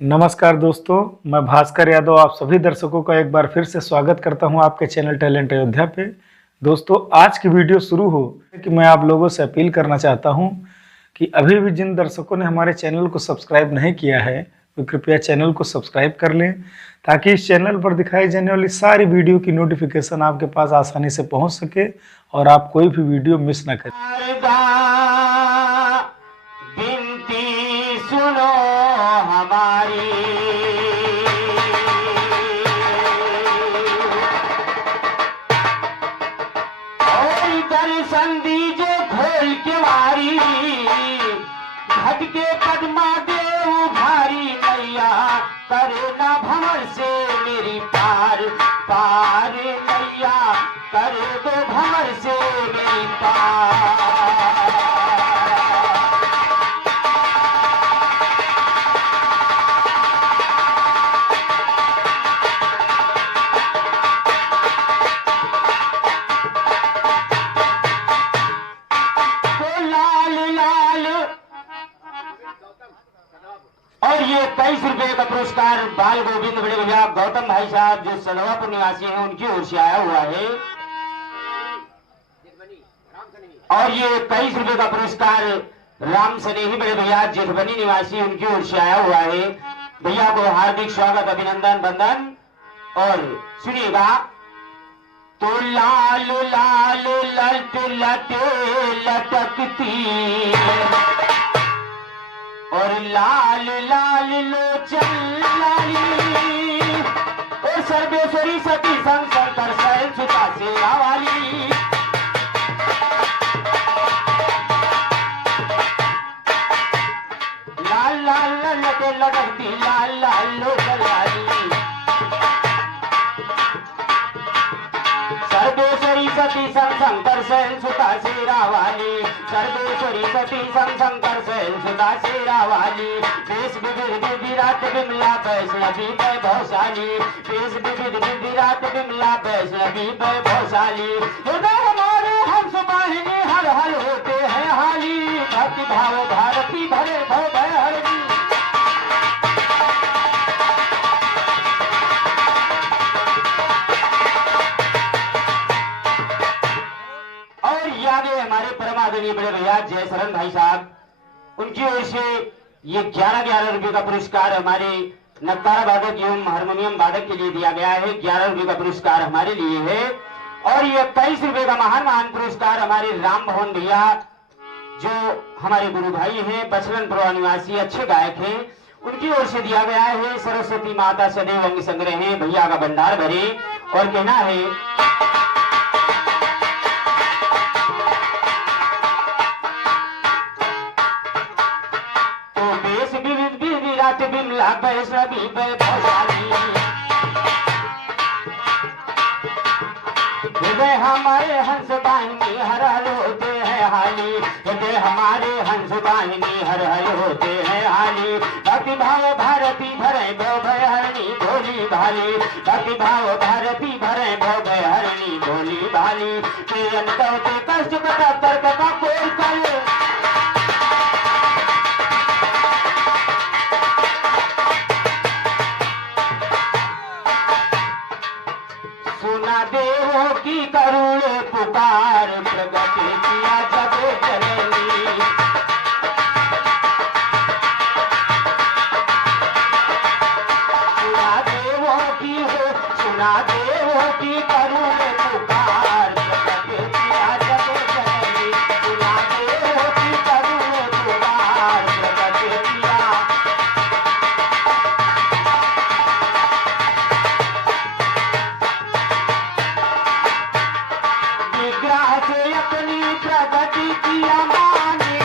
नमस्कार दोस्तों, मैं भास्कर यादव आप सभी दर्शकों का एक बार फिर से स्वागत करता हूं आपके चैनल टैलेंट अयोध्या पे। दोस्तों, आज की वीडियो शुरू हो कि मैं आप लोगों से अपील करना चाहता हूं कि अभी भी जिन दर्शकों ने हमारे चैनल को सब्सक्राइब नहीं किया है वो कृपया चैनल को सब्सक्राइब कर लें, ताकि इस चैनल पर दिखाई जाने वाली सारी वीडियो की नोटिफिकेशन आपके पास आसानी से पहुँच सके और आप कोई भी वीडियो मिस न करें। बिनती सुनो हमारी, और दर्शन दीजिए खोल के वारी, घटके पद्मा देव भारी नैया, करे ना भंवर से मेरी पार पार नैया, करे दो भंवर से मेरी पार। और ये 23 रुपए का पुरस्कार बाल गोविंद बड़े भैया गौतम भाई साहब जो सलवापुर निवासी हैं उनकी ओर से आया हुआ है। और ये 23 रुपए का पुरस्कार राम सनेही बड़े भैया जेठबनी निवासी उनकी ओर से आया हुआ है। भैया को हार्दिक स्वागत अभिनंदन वंदन। और सुनिएगा, तो लाल लाल लट लटे लटकती और लाल लाल लोचन लाली, और सर्वेश्वरी सती संग शंकर शैल सुता सेवा वाली, लाल लाल लटे लटकती लाल लाल लोचन लाली, सर्वेश्वरी सती संग शंकर शैल सुता सेरा वाली, सर्वेश्वरी सती संग शंकर शैल सुता सेरा वाली, देश विविध विराट विमला वैष्णवी वैभवशाली, देश विविध विराट विमला वैष्णवी वैभवशाली, हृदय हमारे हंस वाहिनी हर हर होते हैं हाली, भक्ति भाव भारती भरे भव भय हरणी। आगे हमारे परमादरणीय बड़े भैया जय शरण भाई साहब, उनकी ओर से ये 11-11 रुपए का पुरस्कार हमारे नगाड़ा वादक एवं हारमोनियम वादक के लिए दिया गया है। 11 रुपए का पुरस्कार हमारे लिए है। और ये 23 रुपए का महान महान पुरस्कार हमारे राम भवन भैया जो हमारे गुरु भाई हैं, बचलनपुरा निवासी अच्छे गायक हैं, उनकी ओर से दिया गया है। सरस्वती माता सदैव अंग संग्रह है, भैया का भंडार भरे। और कहना है, विमला वैष्णवी वैभवशाली, हृदय हमारे हंस वाहिनी हर हर होते हैं हाली, हृदय हमारे हंस वाहिनी हर हर होते हैं हाली, भक्ति भाव भारती भरे भव भय हरणी भोली भाली, भक्ति भाव भारती भरे भव भय हरणी भोली भाली, के अंत कष्ट कटा तर्क का कोई करे, सुना देवों की करुण पुकार, प्रगट किया जग जननी, सुना देवों की हो, सुना देवों की करुण पुकार, प्रगट किया जग जननी, सुना देवों की करुण पुकार, प्रगट किया। विग्रह से अपनी प्रगति किया माने,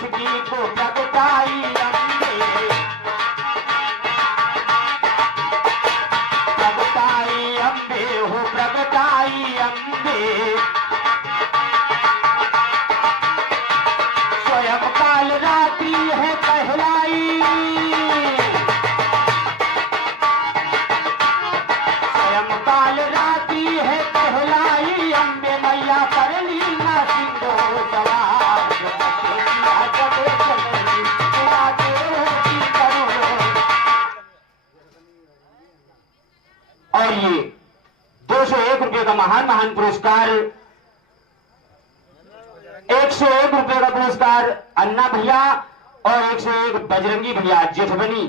उसकी को प्रगटाई अम्बे, प्रगटाई अम्बे हो प्रगटाई अम्बे, स्वयं काल रात्रि है कहलाई, स्वयं काल रात्रि है कहलाई अम्बे मैया कर ली ना सिंधो सवार, और ये 201 रुपये का महान महान पुरस्कार, 101 रुपये का पुरस्कार अन्ना भैया और 101 बजरंगी भैया जेठबनी,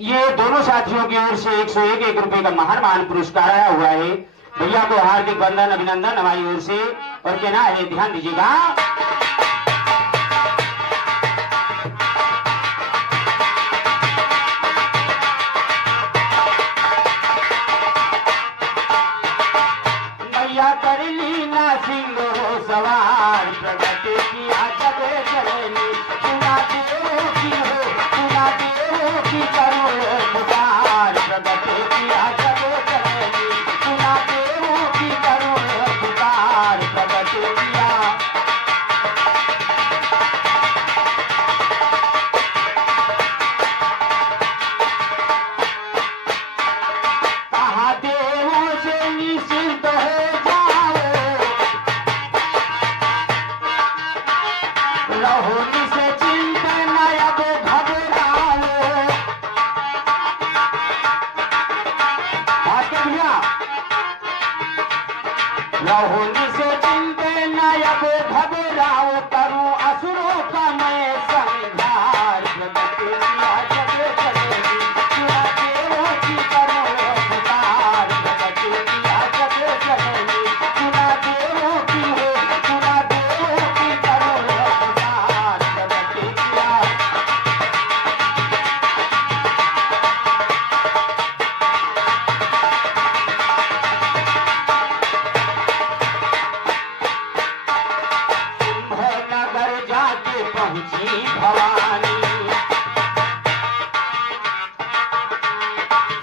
ये दोनों साथियों की ओर से 101 रुपये का महान महान पुरस्कार आया हुआ है। भैया को हार्दिक वंदन अभिनंदन हमारी ओर से, और कहना है ध्यान दीजिएगा। मैया कर ली ना सिंह हो सवार, प्रगट किया जग जननी, सुना देवों की हो, सुना देवों की करो पुकार, प्रगट किया जग जननी, सुना देवों की करो पुकार, प्रगट किया। कहा देवों से निश्चिंत हो जाओ, रहो निसे चिंतन अब घबराओ, बात कर भैया, रहो निसे चिंतन अब घबराओ, करूं असुरों का मैं संहार, प्रगट किया जग जननी, सुना देवों की करो पुकार, प्रगट किया जग जननी, सुना देवों की हो, सुना देवों की करो पुकार, प्रगट किया। नगर जाके पहुंची भवानी,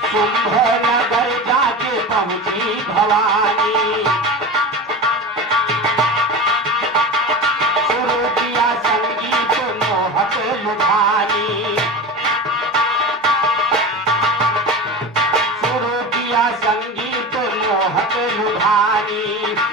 शुंभ नगर जाके पहुंची भवानी, शुरू किया संगीत मोहक लुभानी, शुरू किया संगीत मोहक लुभानी,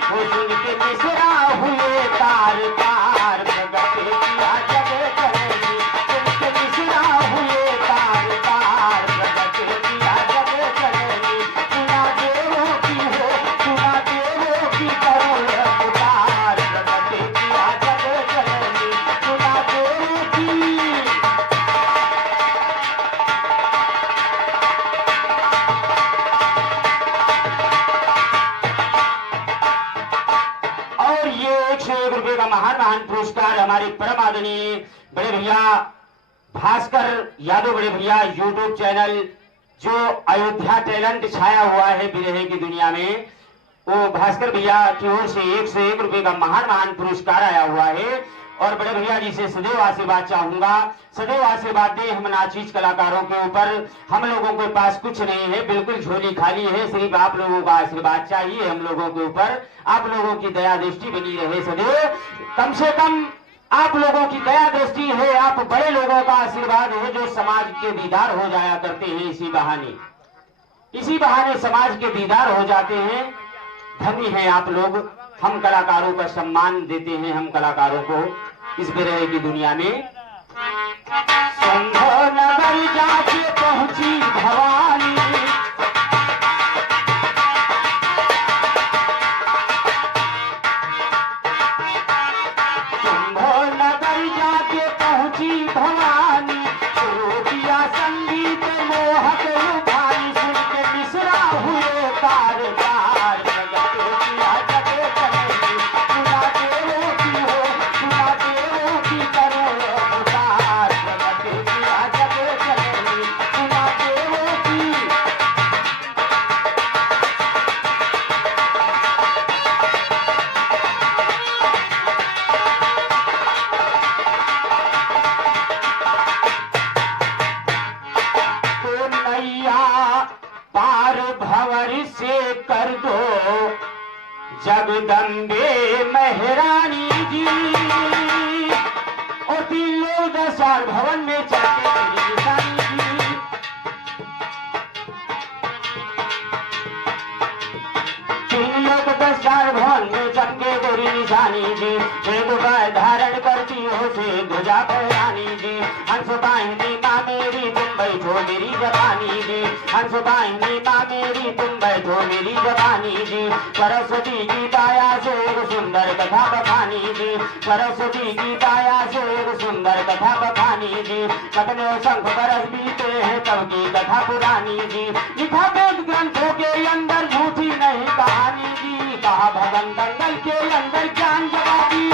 वो सुन के मिश्रा हुए तार तार, प्रगट किया जग जननी, सुन के मिश्रा हुए तार तार, प्रगट किया जग जननी, सुना देवों की हो, सुना देवों की करो पुकार, प्रगट किया जग जननी, सुना देवों की। और ये 101 रुपये का महान महान पुरस्कार हमारे परम आदरणीय बड़े भैया भास्कर यादव, बड़े भैया यूट्यूब चैनल जो अयोध्या टैलेंट छाया हुआ है बिरहे की दुनिया में, वो भास्कर भैया की ओर से 101 रुपये का महान महान पुरस्कार आया हुआ है। और बड़े भैया जी से सदैव आशीर्वाद चाहूंगा, सदैव आशीर्वाद दे हम नाचीज कलाकारों के ऊपर। हम लोगों के पास कुछ नहीं है, बिल्कुल झोली खाली है, सिर्फ आप लोगों का आशीर्वाद चाहिए हम लोगों के ऊपर। आप लोगों की दया दृष्टि बनी रहे सदैव, कम से कम आप लोगों की दया दृष्टि है, आप बड़े लोगों का आशीर्वाद है जो समाज के दीदार हो जाया करते हैं। इसी बहाने समाज के दीदार हो जाते हैं। धन्य है आप लोग, हम कलाकारों का सम्मान देते हैं, हम कलाकारों को इस बिरहे की दुनिया में। शंभो नगर जाके पहुंची भवानी, शंभो नगर जाके पहुंची भवानी, शुरू किया संगीत मोहक लुभानी, सुन के मिश्रा हुए तार तार, प्रगट किया जग जननी, सुना देवों की हो, सुना देवों की करो पुकार, प्रगट किया जग जननी, सुना देवों की। जगदम्बे महरानी जी और तीन लोग दशार भवन में चलते निशानी जी। तीन लोग दशार भवन में चमके गोरी निशानी जी। एक बार धारण करती हो से ध्वजा फहरानी जी। हंस वाहिनी माँ मेरी तुम बैठो मेरी जवानी जी। हंस वाहिनी माँ मेरी तुम बैठो मेरी जवानी जी। सरस्वती की काया से एक सुंदर कथा बखानी जी। सरस्वती की काया से एक सुंदर कथा बखानी जी। कतने शंख बरस बीते हैं तब की कथा पुरानी जी। लिखा वेद ग्रंथों के अंदर झूठी नहीं कहानी जी। कहा भवन दंगल के अंदर ज्ञान जवाबी।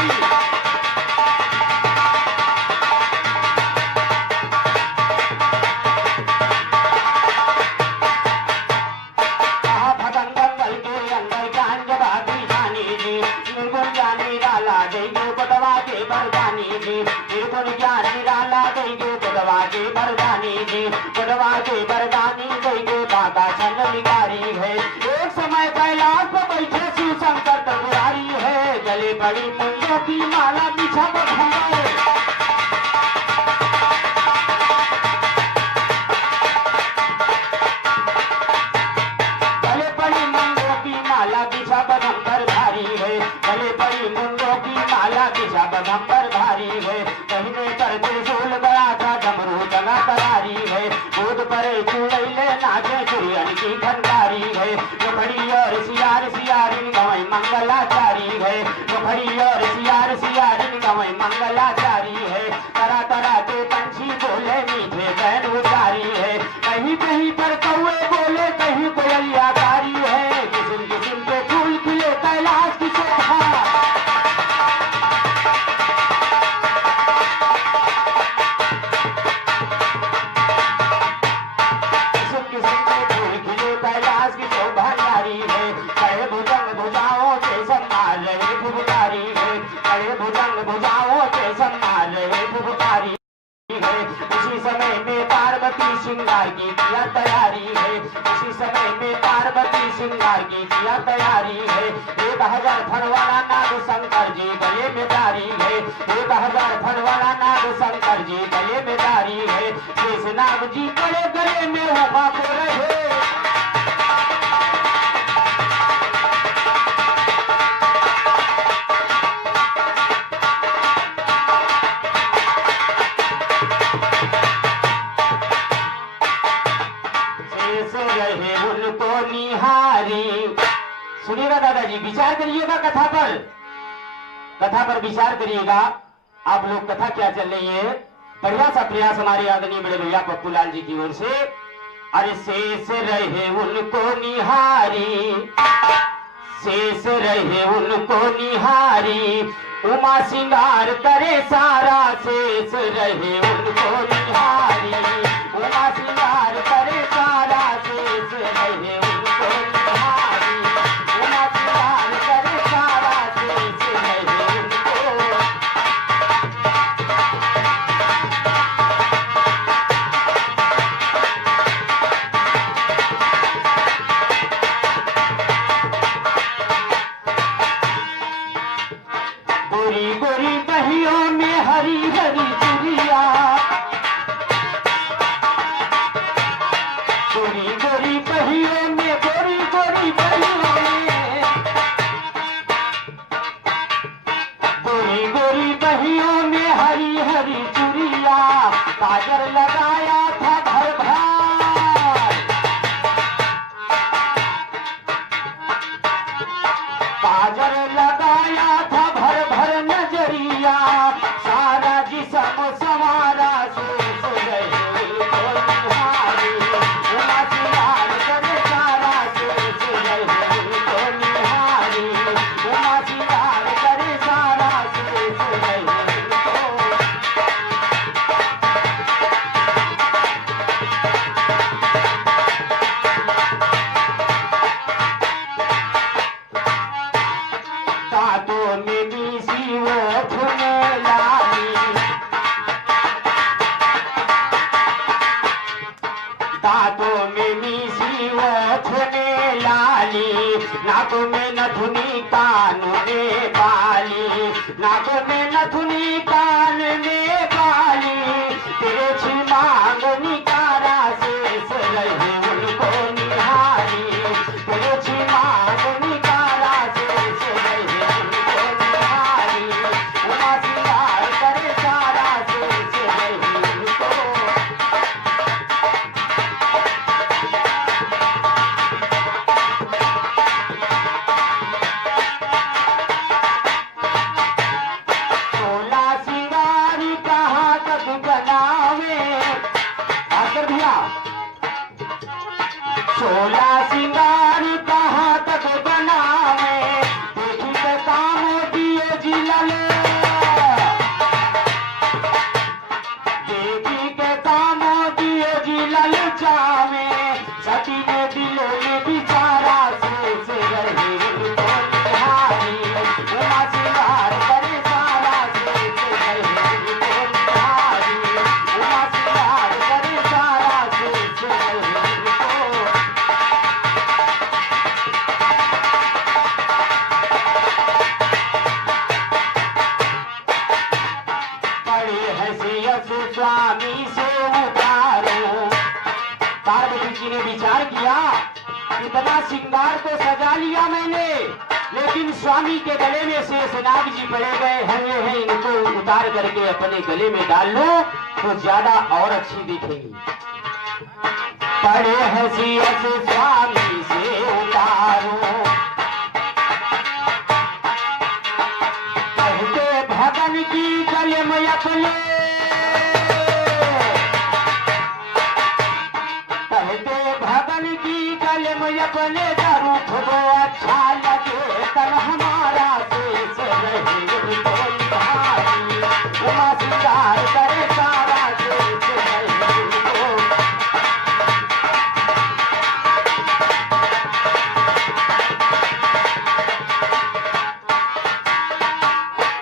एक समय कैलाश पर बैठे शिव शंकर त्रिपुरारी है। गले बड़ी मुंजों की माला बिछा बंधाए। गले बड़ी मुंजों की माला बिछा बदम्बर भारी है। गले बड़ी मुंजों की माला बिछा बदम्बर भारी है। कहने पर त्रिशूल बड़ा था डमरू चला करारी है। दूध परे चुड़ैले नाचे चुड़ियन की घंटारी है। लोखड़ी और सियार सियारिन गवई मंगलाचारी है। लोखड़ी और सियार सियारिन गवई मंगलाचारी है। तरह तरह के पंछी बोले मीठे बैन उचारी है। कहीं कहीं पर कौवे बोले कहीं कोयलिया कारी है। किस्म किस्म के फूल खिले कैलाश की शोभा। उसी समय में पार्वती श्रृंगार की किया तैयारी है। उसी समय में पार्वती श्रृंगार की किया तैयारी है। 1000 फन वाला नाग शंकर जी गले में जारी है। 1000 फन वाला नाग शंकर जी गले में जारी है। शेष नाग जी बड़े गले में होगा को रहे। सुनिएगा दादाजी, विचार करिएगा कथा पर विचार करिएगा। आप लोग कथा क्या चल रही है। बढ़िया सा प्रयास हमारे आदरणीय बड़े भैया पप्पूलाल जी की ओर से। अरे शेष रहे उनको निहारी, शेष रहे उनको निहारी। उमा सिंगार करे सारा, शेष रहे उनको निहारी। उमा सिंगार करे सारा, शेष रहे उनको निहारी। उमा सिंगार करे सारा, शेष रहे उनको। गोरी गोरी बहियों में हरी हरी चुड़िया। गोरी गोरी बहियों में, गोरी गोरी बहियों में, गोरी गोरी बहियों में हरी हरी चुड़िया। काजर लगाया था भर भर, काजर लगाया था भर भर नजरिया। सारा जिसम समारा, शेष रहे उनको निहारी। उमा सिंगार करे सारा, शेष रहे उनको निहारी। उमा सिंगार करे सारा, शेष रहे उनको। नाक में नथुनी कान में बाली, नाक में नथुनी कान में बाली, तिरछी मांग निकारा शेष रहे उनको निहारी, तिरछी मांग निकारा शेष रहे उनको निहारी, उमा सिंगार करे सारा शेष रहे उनको। सोला सिंगार कहाँ तक बनावे, देखी के काम दिए जिलल, देखी के काम दिए जिलल जावे, सती ने दिलों में बिचारा शेष रहे उनको निहारी, उमा सिंगार करे सारा शेष रहे उनको निहारी, उमा सिंगार करे सारा शेष रहे उनको। स्वामी से उतारो, पार्वती जी ने विचार किया, इतना श्रृंगार तो सजा लिया मैंने, लेकिन स्वामी के गले में शेषनाग जी पड़े गए हैं, इनको उतार करके अपने गले में डाल लो तो ज्यादा और अच्छी दिखेगी। पड़े हैं शेष स्वामी से उतारो, कहते भगन की गले में अपने, भगन की गले में अपने दारू थोड़ो अच्छा लगे, तन हमारा शेष रहे उनको निहारी, उमा सिंगार करे सारा शेष रहे उनको।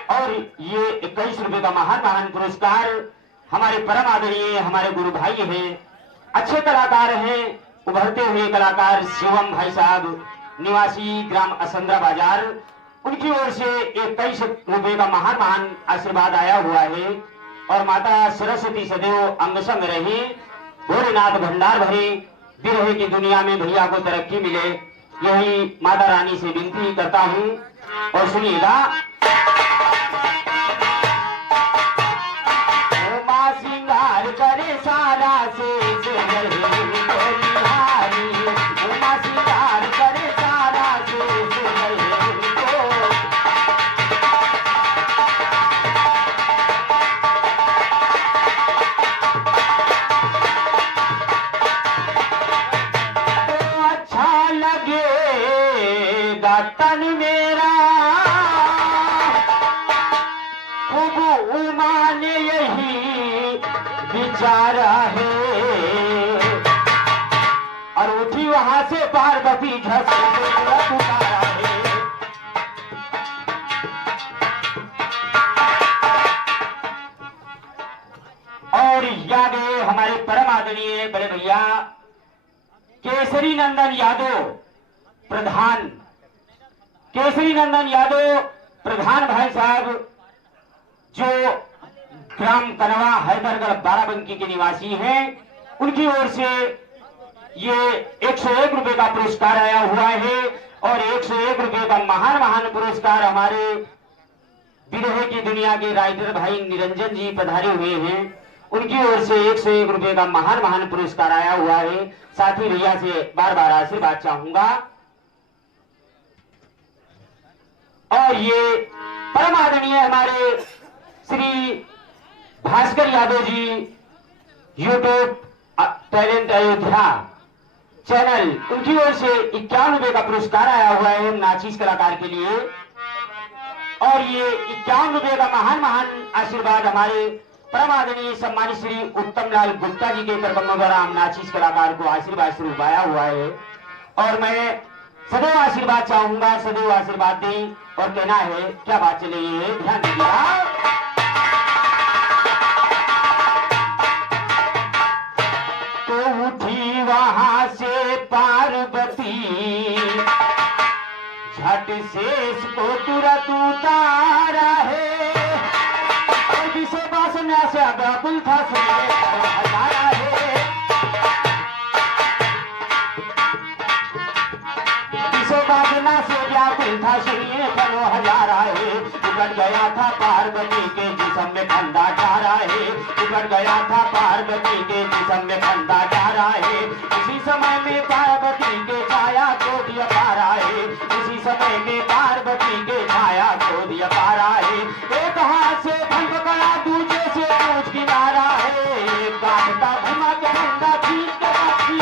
और ये 21 रुपए का महान पुरस्कार हमारे परम आदरणीय हमारे गुरु भाई हैं, अच्छे कलाकार हैं, उभरते हुए कलाकार शिवम भाई साहब निवासी ग्राम असंद्रा बाजार, उनकी ओर से 21 रुपए का महान आशीर्वाद आया हुआ है। और माता सरस्वती सदैव अंग संग रही, भोलेनाथ भंडार भरे, बिरहे की दुनिया में भैया को तरक्की मिले, यही माता रानी से विनती करता हूँ। और सुनिएगा, उमा सिंगार करे सारा शेष रहे उनको निहारी, उमा सिंगार करे सारा शेष रहे उनको। तो अच्छा लगेगा तन मेरा, उमा ने यही विचारा है, और उठी वहां से पार्वती झस पुकारा है। और यादव हमारे परम आदरणीय बड़े भैया केसरी नंदन यादव प्रधान, केसरी नंदन यादव प्रधान भाई साहब, जो ग्राम कनवा हैदरगढ़ बाराबंकी के निवासी हैं, उनकी ओर से ये 101 रुपए का पुरस्कार आया हुआ है। और 101 रुपए का महान पुरस्कार हमारे बिरहे की दुनिया के राइटर भाई निरंजन जी पधारे हुए हैं, उनकी ओर से 101 रुपए का महान पुरस्कार आया हुआ है। साथ ही भैया से बार बार आशीर्वाद चाहूंगा। और ये परम आदरणीय हमारे Shri Bhaskar Yadav ji YouTube talent Ayodhya channel, उनकी ओर से 51 रुपए का पुरस्कार आया हुआ है नाचिस कलाकार के लिए। और ये 51 रुपए का महान आशीर्वाद हमारे परम आदरणीय सम्मानित श्री उत्तम लाल गुप्ता जी के करकमों द्वारा हम नाचिस कलाकार को आशीर्वाद स्वरूप आया हुआ है। और मैं सदैव आशीर्वाद चाहूंगा, सदैव आशीर्वाद दें। और कहना है, क्या बात चल रही है, ध्यान दीजिएगा। तो उठी वहां से पार्वती, घाट शेष को तुरंत उतारा है, और जिसे वासना से व्याकुल था सुनिए हजारा है, जिसे वासना से व्याकुल था सुनिए फलो हजारा है। उगड़ गया था पार्वती के जिस्म में फंदा डारा है, उगड़ गया था पार्वती के जिस्म में फंदा डारा है। उसी समय में पार्वती के छाया को दिया पारा है, उसी समय में पार्वती के छाया को दिया पारा है। एक हाथ से धन पकड़ा दूसरे से पूछ किनारा है, एक काटता घुमा के फंदा खींच के बाकी,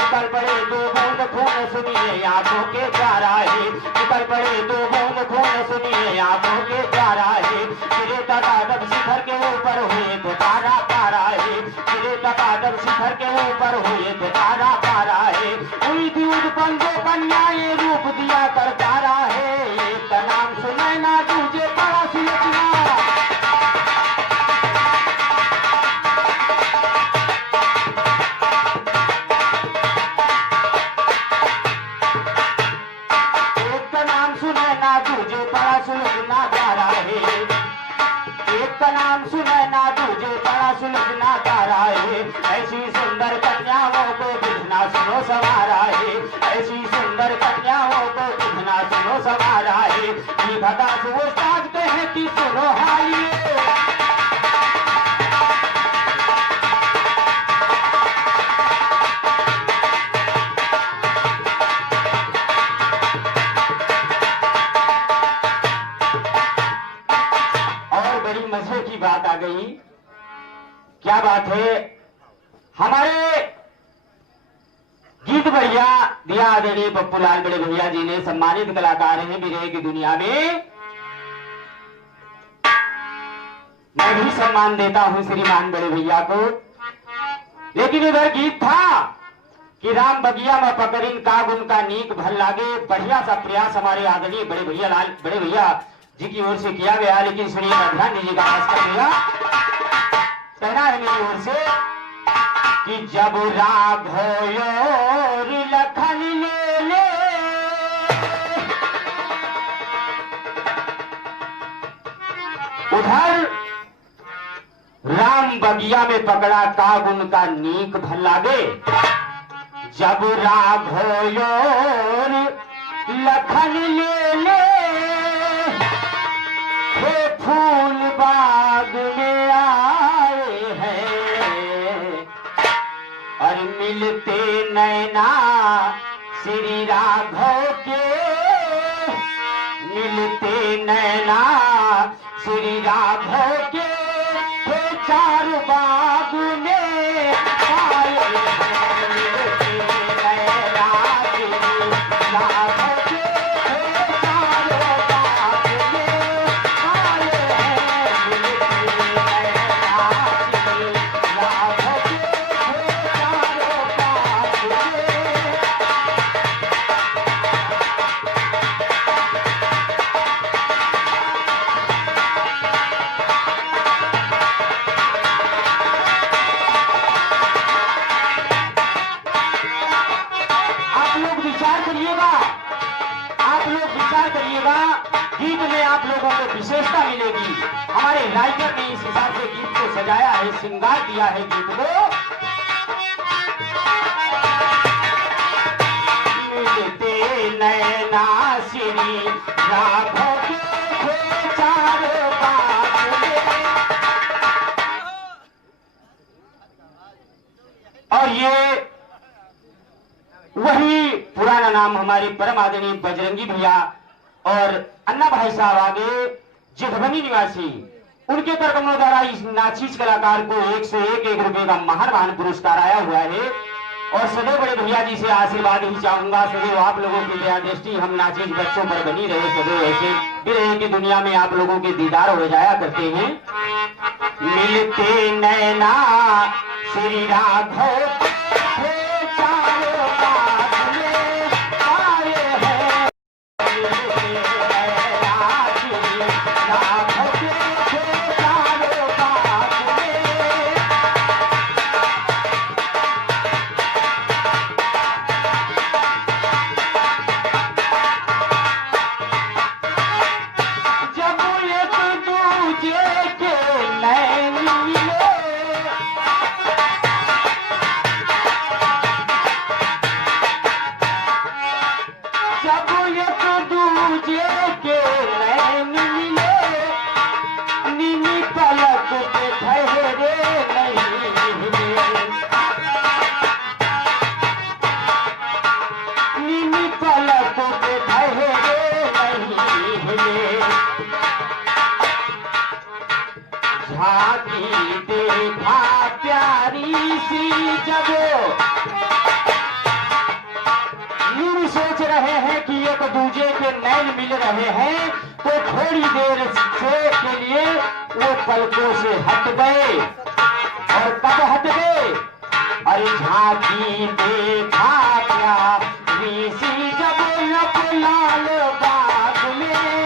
निकल पड़े दो बूंद खून सुनिए आंखों के प्यारा है, निकल पड़े दो बूंद खून सुनिए आंखों के प्यारा है। सिरे तकादम शिखर के ऊपर हुए थे तारा पारा है, सिरे तकादम शिखर के ऊपर हुए थे तारा पारा है। हुई थी उत्पन्न दो कन्याएं रूप दिया कर तारा है, एक का नाम सुनैना दूजे बड़ा सुलझना, सुलझना तारा है, एक का नाम सुनैना तुझे बड़ा सुलझना तारा है। ऐसी सुंदर कन्याओं को कितना सुनो सवारा है, ऐसी सुंदर कन्याओं को कितना सुनो सवारा है। ये भगा सुस्ताद कहे कि सुनो हालिए, मजे की बात आ गई। क्या बात है, हमारे गीत बढ़िया दिया आदरणीय पप्पूलाल बड़े भैया जी ने, सम्मानित कलाकार हैं विरह की दुनिया में। मैं भी सम्मान देता हूं श्रीमान बड़े भैया को, लेकिन इधर गीत था कि राम बगिया में पकड़िन काग उनका नीक भल लागे। बढ़िया सा प्रयास हमारे आदरणीय बड़े भैया जी की ओर से किया गया, लेकिन सुनिए ध्यान दीजिए का आवाज कर दिया। कहना है मेरी ओर से कि जब राघव लखन ले ले, उधर राम बगिया में पकड़ा काग उनका नीक भल लागे। जब राघव लखन ले ले फूल बाग में आए हैं, और मिलते नैना श्री राघव के, मिलते नैना श्री राघव के चार बाग में आए हैं, मिलते नैना श्री राघव के चार बाग में आए हैं, मिलते नैना श्री राघव के चार बाग में। गीत में आप लोगों को विशेषता मिलेगी। हमारे राइटर ने इस हिसाब से गीत को सजाया है, श्रृंगार दिया है गीत को। मिलते नैना श्री राघव के चार बाग में, और ये वही पुराना नाम हमारे परम आदरणीय बजरंगी भैया और अन्ना भाई साहब आगे जिधवनी निवासी, उनके तरकमों द्वारा इस नाचीज कलाकार को 1 से 1 रुपए का महान पुरस्कार आया हुआ है। और सदैव बड़े भैया जी से आशीर्वाद ही चाहूंगा, सदैव आप लोगों की दया दृष्टि हम नाचीज बच्चों पर बनी रहे, सदैव ऐसे विरह की दुनिया में आप लोगों के दीदार हो जाया करते हैं। मिलते नैना श्री राघव के चारों बाग में आए हैं, देखा प्यारी सी जब यूं सोच रहे हैं कि एक दूजे के नैन मिल रहे हैं, तो थोड़ी देर से के लिए वो पलकों से हट गए। और कब हट गए? अरे झांकी देखा प्यारी सी जब लब लाल बाग में आए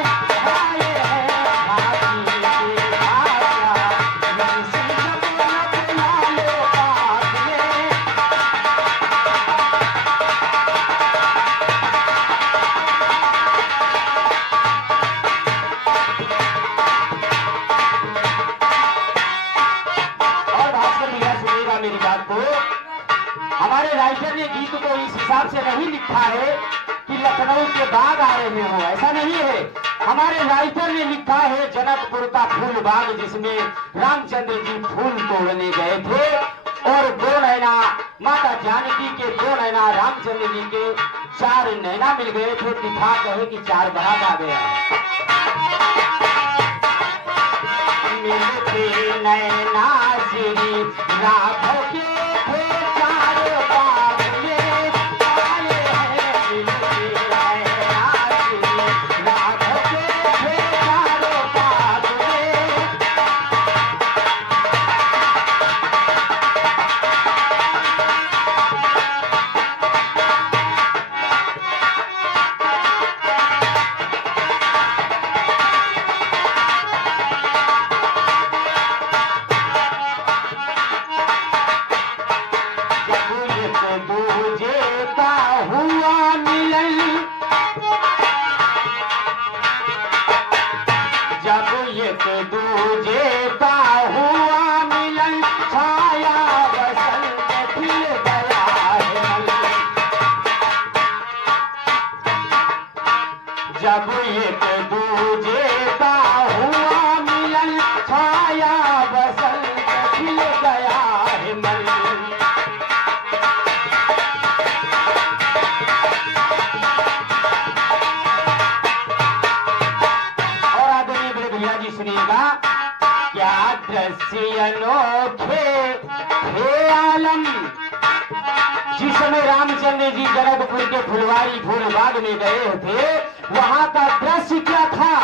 हैं। झांकी देखा प्यारी सी जब लब लाल बाग में। और भास्कर भैया सुनिएगा मेरी बात को, हमारे राइटर ने गीत को इस हिसाब से नहीं लिखा है कि लखनऊ के बाग आ रहे हो, ऐसा नहीं है। हमारे राइटर ने लिखा है जनकपुर का फूल बाग, जिसमें रामचंद्र जी फूल तोड़ने गए थे और दो नैना माता जानकी के, दो नैना रामचंद्र जी के, चार नैना मिल गए थे। दिखा कहे कि चार बाग आ गया। मिलते नैना श्री राघव के थे चार बाग में आए हैं। मिलते नैना श्री राघव के थे चार बाग में। जब एक दूजे का हुआ मिलन, छाया बसंत खिल गया है मन। जब एक दूजे का हुआ मिलन, छाया बसंत खिल गया है मन। सुनिएगा, क्या दृश्य अनोखे हे आलम। जिस समय रामचंद्र जी जनकपुर के फुलवारी फूल बाग में गए थे, वहां का दृश्य क्या था?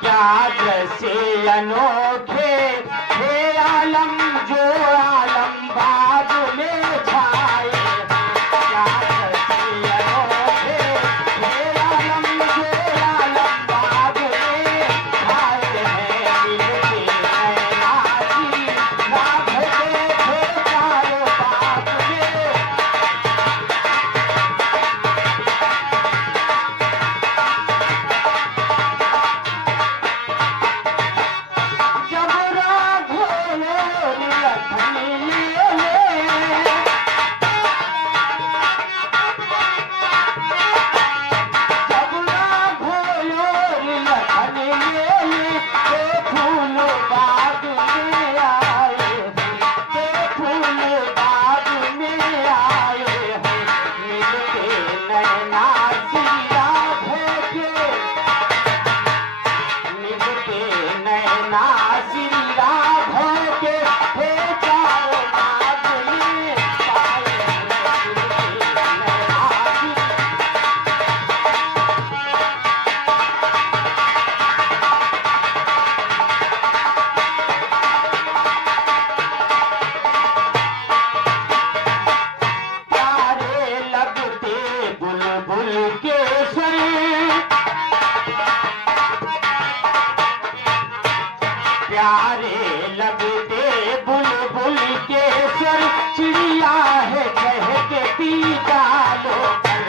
क्या दृश्य अनोखे हे आलम, जो आलम बाग में छाए। क्या दृश्य अनोखे हे आलम, जो आलम बाग में छाए हैं। मिलते नैना श्री राघव के थे चार बाग में। जब राघव लखन ले ले, जब राघव लखन ले ले, तो फूल बाग में आए हैं, तो फूल बाग में आए हैं। मिलते नैना श्री राघव के, मिलते नैना श्री राघव के थे चार बाग में पाए हैं। मिलते नैना श्री प्यारे लगते बुलबुल के स्वर, प्यारे लगते बुलबुल के स्वर, चिड़िया है कहती डालों पर।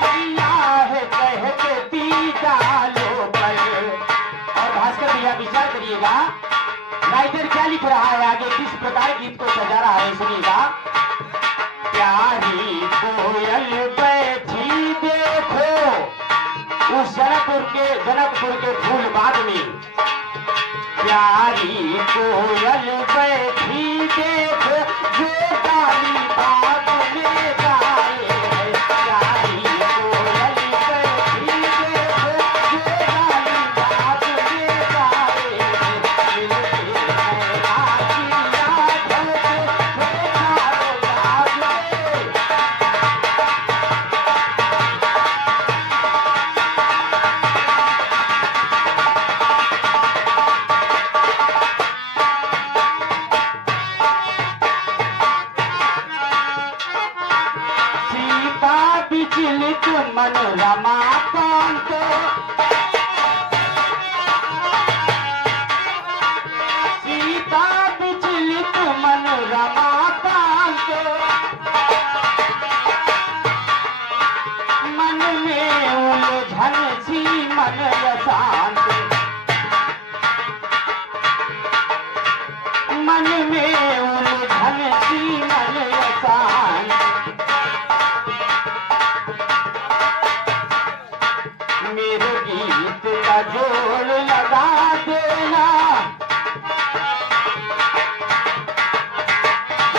चिड़िया है कहती डालों पर। और भास्कर भैया विचार करिएगा, राइटर क्या लिख रहा है आगे, किस प्रकार गीत को सजा रहा है, सुनिएगा। प्यारी कोयल बैठी देखो उस जनकपुर के फूल बाग में। प्यारी कोयल बैठी देखो, जो काली बाग में गाए है। प्यारी मन रमाकांत सीता विचलित मन रमाकांत मन में उलझन सी मन अशांत मन में उलझन सी मन अशांत मेरे गीत का जोड़ लगा देना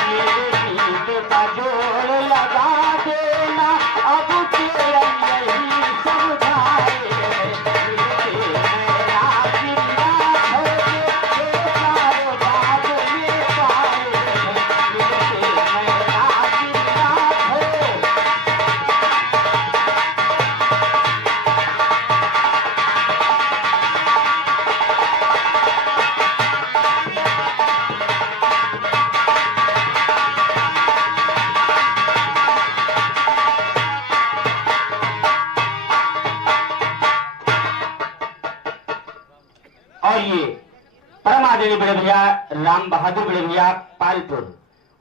मेरे गीत का जोड़ लगा देना अब तेरा यही समझाए मेरा जिंदा होके सारो बात ये पाए मेरा जिंदा हो और ये परम आदरणीय बड़े भैया राम बहादुर बड़े भैया पालपुर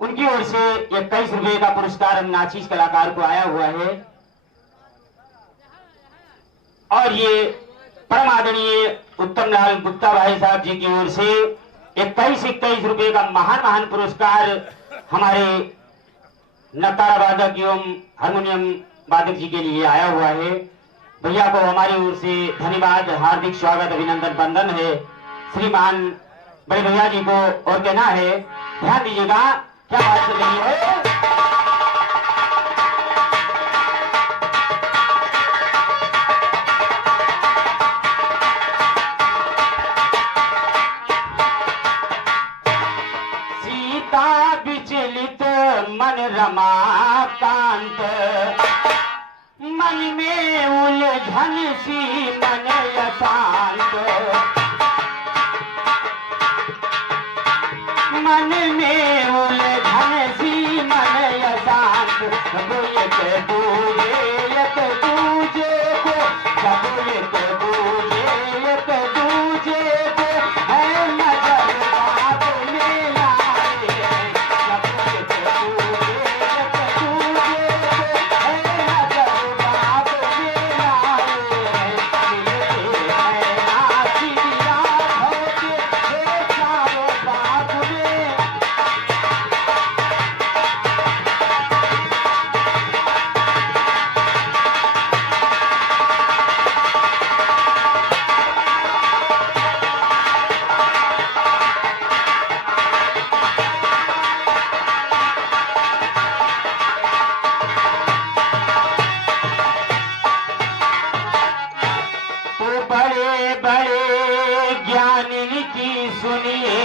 उनकी ओर से 21 रुपए का पुरस्कार हम नाचीज कलाकार को आया हुआ है। और ये परम आदरणीय उत्तम लाल गुप्ता भाई साहब जी की ओर से 21 रुपए का महान पुरस्कार हमारे नतारा वादक एवं हारमोनियम वादक जी के लिए आया हुआ है। भैया को हमारी ओर से धन्यवाद, हार्दिक स्वागत, अभिनंदन, वंदन है। श्रीमान बड़े भैया जी को और कहना है, ध्यान दीजिएगा क्या बात चल रही है। सीता विचलित मन रमाकांत मन में उलझन सी मन अशांत मन में उलझन सी मन अशांत एक दूजे को जब एक दूजे को है नजर बात में लाए जब एक दूजे को है नजर बात में लाए नाचिया होके चारों बात में तो बड़े बड़े ज्ञानी की सुनिए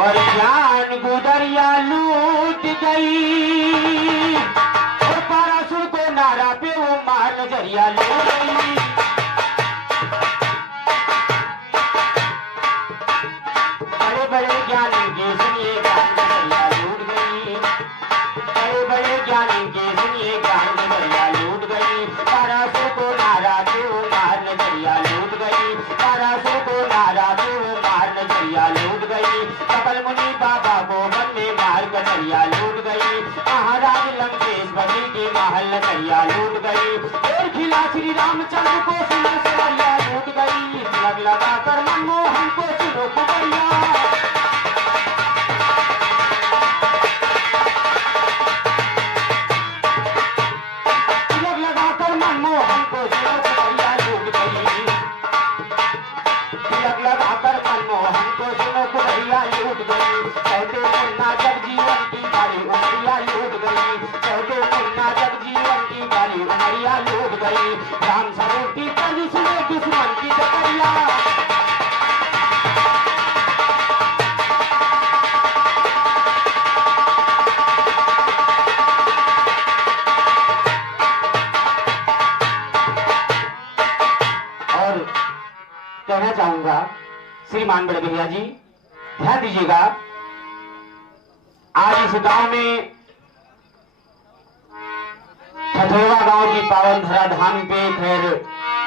और ज्ञान गुदरिया लूट गई और पारासुर को नारा पे वो मार नजरिया लूट गई। बड़े बड़े ज्ञानी की सुनिए ज्ञान गुदरिया लूट गई बड़े बड़े ज्ञानी की सुनिए ज्ञान गुदरिया लूट गई। पारासुर को नारा पे वो मार नजरिया लूट गई पारासुर को नारा पे वो मार नजरिया लूट गई। कपल मुनि बाबा को मन में मार नजरिया लूट गई। महाराज लंकेश बनी के महल नजरिया लूट गई। और खिला श्री रामचंद्र को सुनो सवरिया लूट गई। लग लगा कर मनमोहन को सुनो कुबरिया तिलक लगाकर मनमोहन को सुनो कुबरिया लूट गई। तिलक लगाकर मनमोहन को सुनो कुबरिया लूट गई। कहते मुन्ना जब जीवन की बारी उमरिया लूट गई। कहते मुन्ना जब जीवन की बारी उमरिया लूट गई। राम स्वरूप की तर्ज सुने दुश्मन की डकरिया और कहना चाहूंगा श्रीमान बड़े भैया जी ध्यान दीजिएगा। आज इस गांव में ठठेवा गांव की पावन धरा धाम पे खैर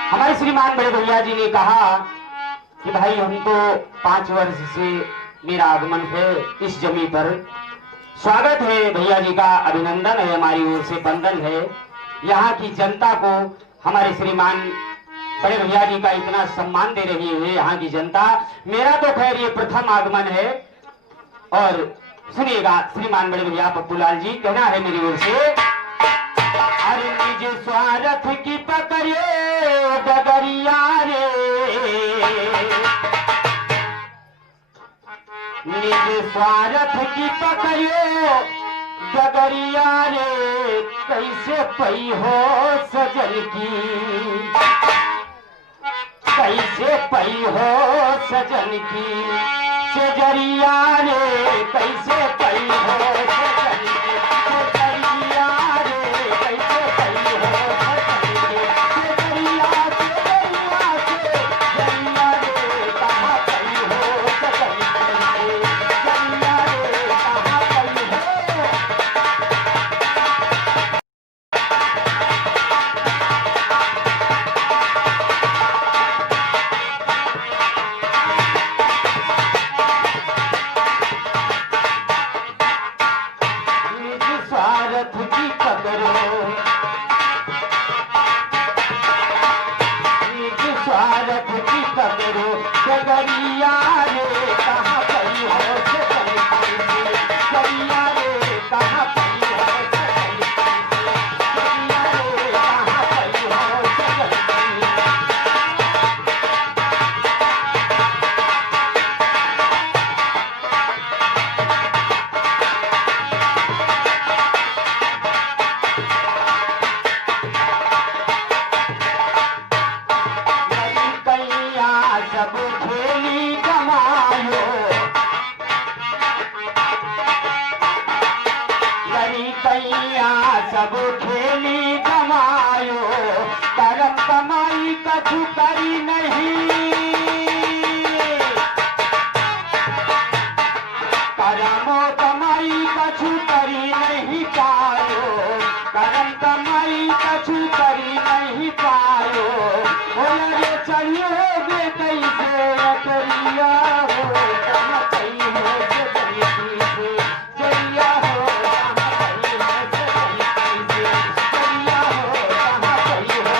हमारे श्रीमान बड़े भैया जी ने कहा कि भाई हम तो 5 वर्ष से मेरा आगमन है इस जमी पर, स्वागत है भैया जी का, अभिनंदन है, हमारी ओर से वंदन है। यहाँ की जनता को हमारे श्रीमान बड़े भैया जी का इतना सम्मान दे रही है यहाँ की जनता। मेरा तो खैर ये प्रथम आगमन है। और सुनिएगा श्रीमान बड़े भैया पप्पूलाल जी, कहना है मेरी ओर से, अरे निज स्वार्थ की पकड़िए डगरिया रे, निज स्वार्थ की पकड़िए डगरिया रे, कैसे पई हो सजन की, कैसे पई हो सजन की सजरिया रे, कैसे पई हो सजन की सजरिया रे, कैसे पई हो सजन की सजरिया, सजरिया से सजरिया रे, कहाँ पई हो सजन की सजरिया रे, कहाँ पई हो। स्वार्थ की पकड़ो, निज स्वार्थ की पकड़ो डगरिया रे, कहाँ पई हो सजन की सजरिया रे, कहाँ पई हो सजन की सजरिया रे, कहाँ पई हो सजन की। सब खेली कमायो, गरी कैया सब खेली कमायो, करम कमाई कछु करी नहीं, करमो कमाई कछु करी नहीं पायो, करम कमाई कछु करी नहीं पायो, बोले चलिए कैसे अटरिया हो, कहाँ पई हो सजन की सजरिया हो, कहाँ पई हो सजन की सजरिया हो, कहाँ पई हो।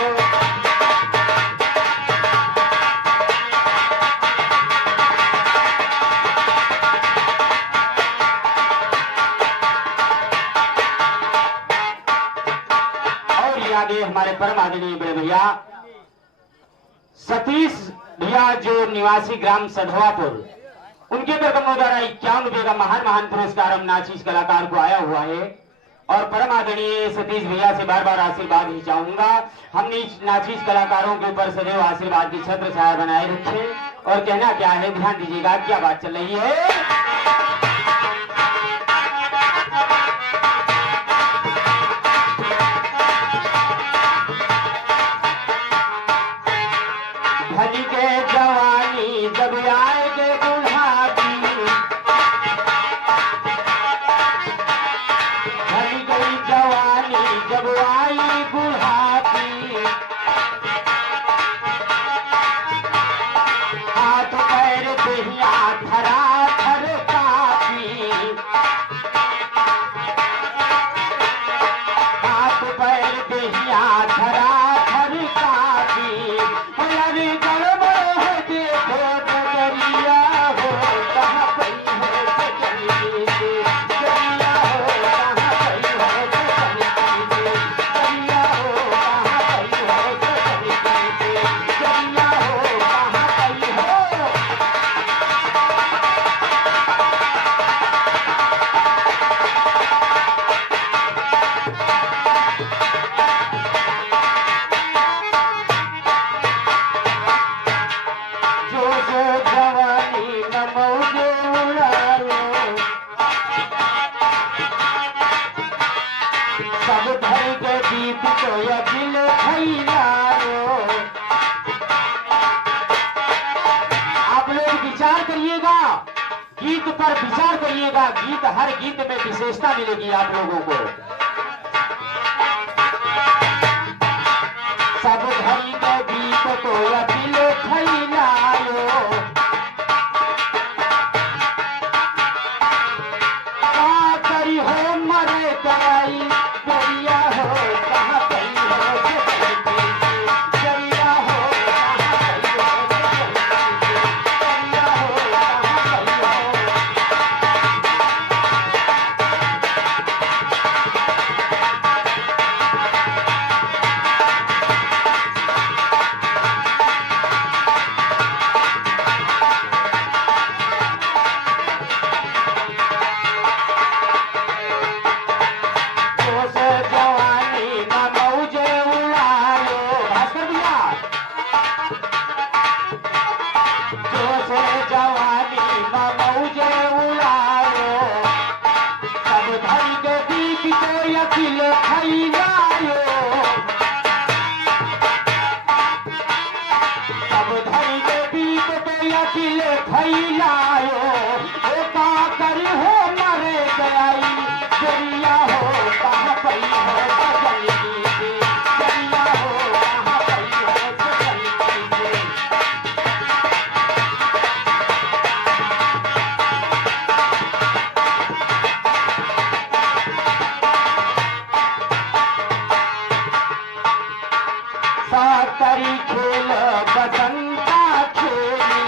और ये आगे हमारे परम आदरणीय बड़े भैया सतीश भैया जो निवासी ग्राम सधवापुर, उनके कदमों द्वारा 51 रुपए का महान पुरस्कार हम नाचीज कलाकार को आया हुआ है। और परम आदरणीय सतीश भैया से बार बार आशीर्वाद ही चाहूंगा, हमने नाचीज कलाकारों के ऊपर सदैव आशीर्वाद की छत्र छाया बनाए रखे। और कहना क्या है, ध्यान दीजिएगा क्या बात चल रही है। भली के जवानी जब आएगे बुढ़ापी, भली गई जवानी जब आई बुढ़ापी, हाथ पैर देहिया धरा धर कापी, हाथ पैर देहिया धरा धर कापी, अरे गड़बड़ है देखो डगरिया हो, कहाँ पई हो सजन की सजरिया हो, कहाँ पई हो सजन की सजरिया हो, कहाँ पई हो सजन की सजरिया हो, कहाँ पई हो। जो जवानी न मौजे उड़ायो, सब धर के दीप तो अखिल खैलायो। आप लोग विचार करिएगा, गीत पर विचार करिएगा, गीत हर गीत में विशेषता मिलेगी आप लोगों को। तो अकेले फैलायो का करी हो मरे कराई गरिया हो कहाँ करी हो गरिया हो कहाँ करी हो गरिया हो कहाँ करी हो जोश जवानी में मौजे उड़ायो भास्कर भैया जोश जवानी में मौजे उड़ायो सब धन के बीच को अखिल फैलायो सब धन के बीच को अखिल फैलायो ओ का करी हो मरे गई गरिया हो कहाँ पई हो सजनी से गरिया हो कहाँ पई हो सजनी से साकरी खेल बसंता खेली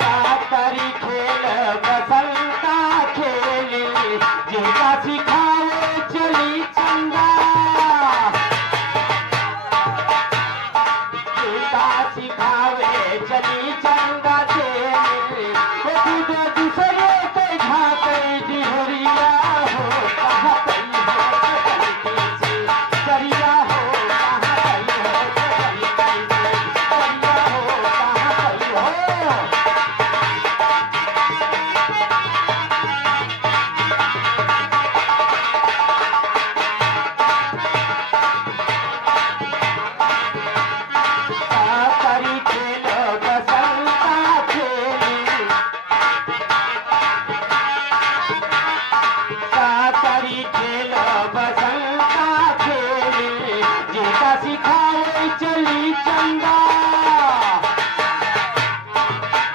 साकरी खेल बसंता खेली जिनका सिखावे चली चंदा जिनका सिखावे चली चंदा खेली वो खुद दूसरे के झाके डिहरिया हो कहाँ पई हो सजनी से गरिया हो कहाँ पई हो सजनी से गरिया हो कहाँ पई हो साकरी खेल बसंता खेली साकरी खेल बसंता खेली जिनका सिखावे चली चंदा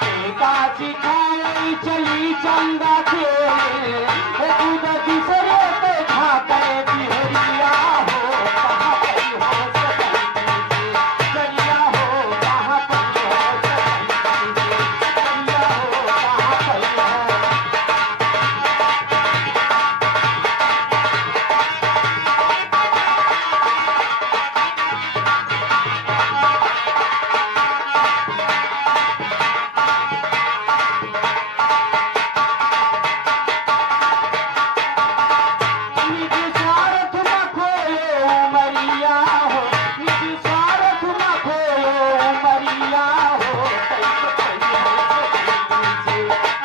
जिनका सिखावे चली चंदा खेली वो खुद दूसरे पे खाते बिहरिया हो कहाँ पई हो सजनी से गरिया हो कहाँ पई हो सजनी से गरिया हो कहाँ पई हो निज स्वार्थ न खोयो उमरिया हो निज स्वार्थ न खोयो उमरिया हो कैसे पई हो सजनी से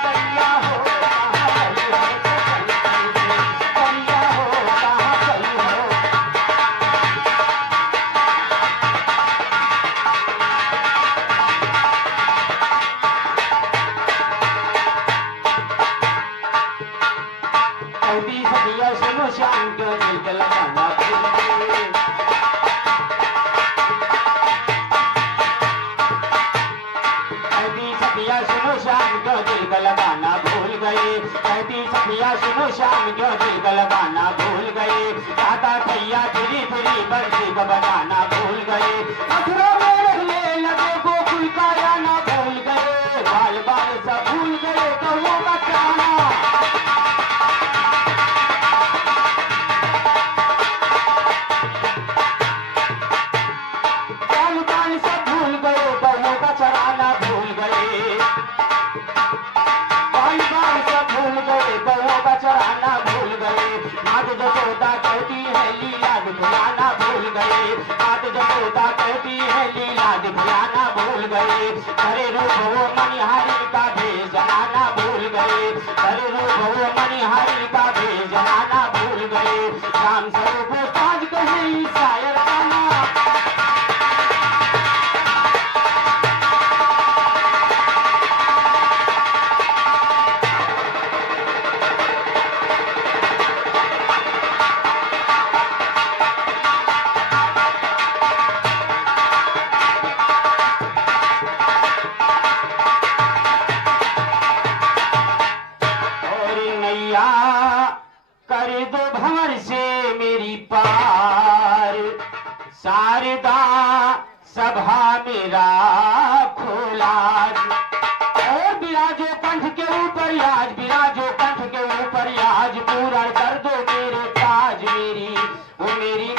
गरिया हो कहाँ पई हो सजनी से गरिया हो कहाँ पई हो औदी सदिया सुनो श्याम क्यों दिल के लगाना भूल गए कहती सखिया सुनो श्याम क्यों दिल का लगाना भूल गए कहती सखिया सुनो श्याम क्यों दिल का लगाना भूल गए दादा भैया धीरे धीरे बंसी का बजाना भूल गए मथुरा में रहने लगे गोकुल का आना भूल गए बाल बाल सब भूल गए कौओं का चाना बाल बाल सब भूल गए कौओं का चराना भूल गए बाल बाल सब भूल गए कौओं का चराना भूल गए मात जसोदा कहती है लीला दिखलाना भूल गए मात जसोदा कहती है लीला दिखलाना भूल गए हरे रूप वो मनिहारी का भेष जलाना भूल गए हरे रूप वो मनिहारी का भेष जलाना भूल गए राम स्वरूप साज कहे शायर का नाम पार, शारदा सभा मेरा खोला। और बिराजो कंठ के ऊपर आज, बिराजो कंठ के ऊपर आज, पूरा कर दो मेरे ताज मेरी, वो मेरी